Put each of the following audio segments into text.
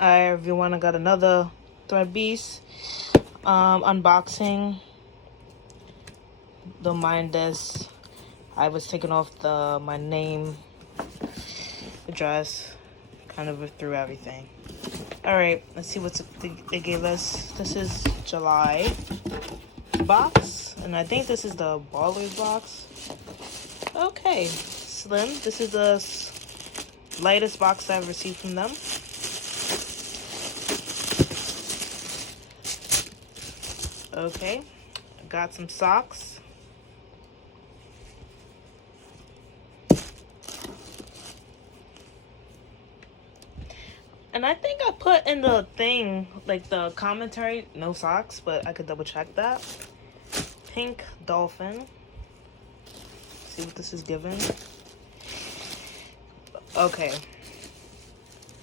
Everyone, I got another Threadbeast unboxing. Don't mind this. I was taking off my name address, kind of through everything. All right, let's see what they gave us. This is July box, and I think this is the Ballers box. Okay, slim. This is the lightest box I've received from them. Okay, got some socks. And I think I put in the thing, like the commentary, no socks, but I could double check that. Pink dolphin. See what this is given. Okay.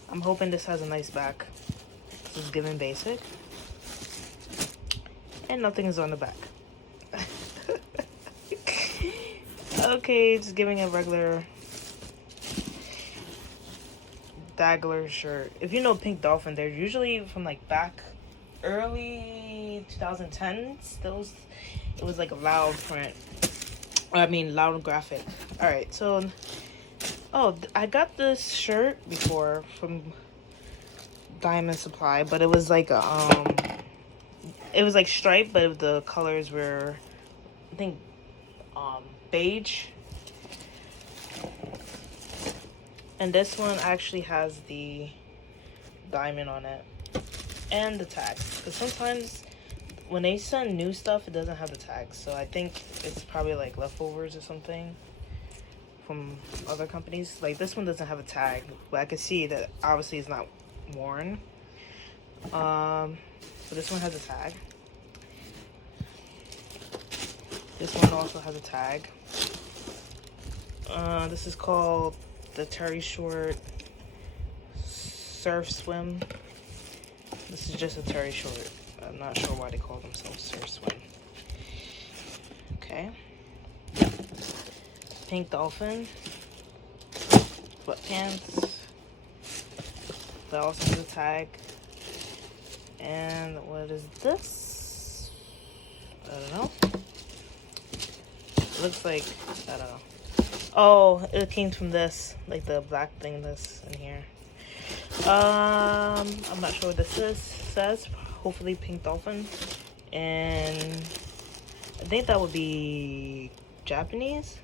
I'm hoping this has a nice back. This is given basic. And nothing is on the back. Okay, just giving a regular Dagler shirt. If you know Pink Dolphin, they're usually from like back early 2010s. It was like a loud print. Loud graphic. Alright, so I got this shirt before from Diamond Supply, but it was like it was like striped, but the colors were, I think, beige. And this one actually has the diamond on it and the tags. Because sometimes when they send new stuff, it doesn't have the tags. So I think it's probably like leftovers or something from other companies. Like this one doesn't have a tag, but I can see that obviously it's not worn. But this one has a tag. This one also has a tag. This is called the Terry Short Surf Swim. This is just a Terry Short. I'm not sure why they call themselves Surf Swim. Okay. Pink Dolphin. Sweatpants. That also has a tag. And what is this? I don't know. It looks like, I don't know. Oh, it came from this, like the black thing that's in here. I'm not sure what this says. Hopefully Pink Dolphin. And I think that would be Japanese.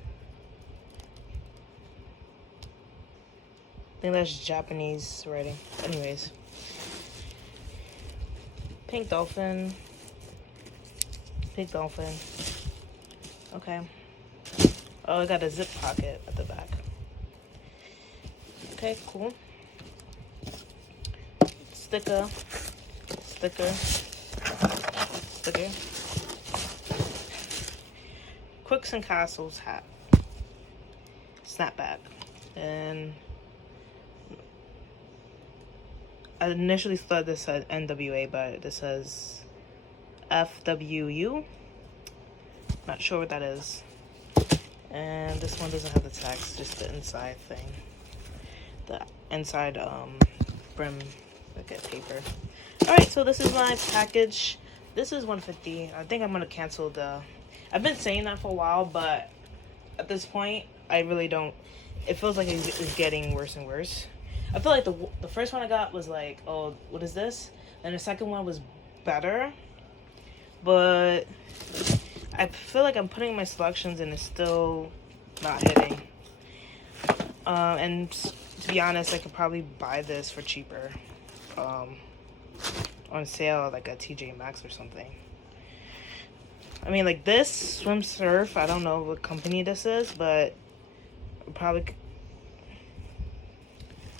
I think that's Japanese writing. Anyways. Pink Dolphin. Pink Dolphin. Okay. Oh, I got a zip pocket at the back. Okay, cool. Sticker. Quicks and Castles hat. Snapback. And I initially thought this said NWA, but this says FWU. Not sure what that is. And this one doesn't have the tags, just the inside thing. The inside brim, like a paper. Alright, so this is my package. This is $150. I think I'm gonna cancel I've been saying that for a while, but at this point, I really don't. It feels like it's getting worse and worse. I feel like the first one I got was like, oh, what is this? And the second one was better, but I feel like I'm putting my selections and it's still not hitting. And to be honest, I could probably buy this for cheaper on sale, like at TJ Maxx or something. I mean, like this Swim Surf, I don't know what company this is, but probably.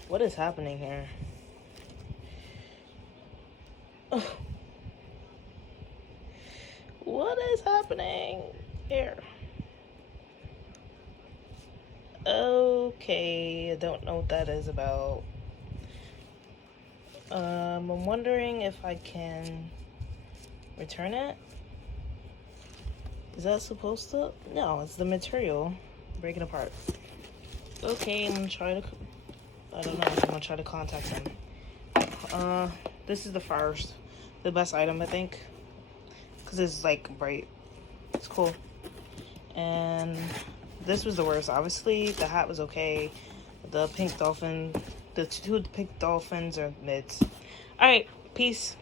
What is happening here? Oh. What is happening here? Okay, I don't know what that is about. I'm wondering if I can return it. Is that supposed to? No, it's the material breaking apart. Okay, I'm gonna try to. I don't know. I'm gonna try to contact him. this is the best item, I think, because it's like bright. It's cool. And this was the worst. Obviously, the hat was okay. The pink dolphin, the two pink dolphins are mids. All right, peace.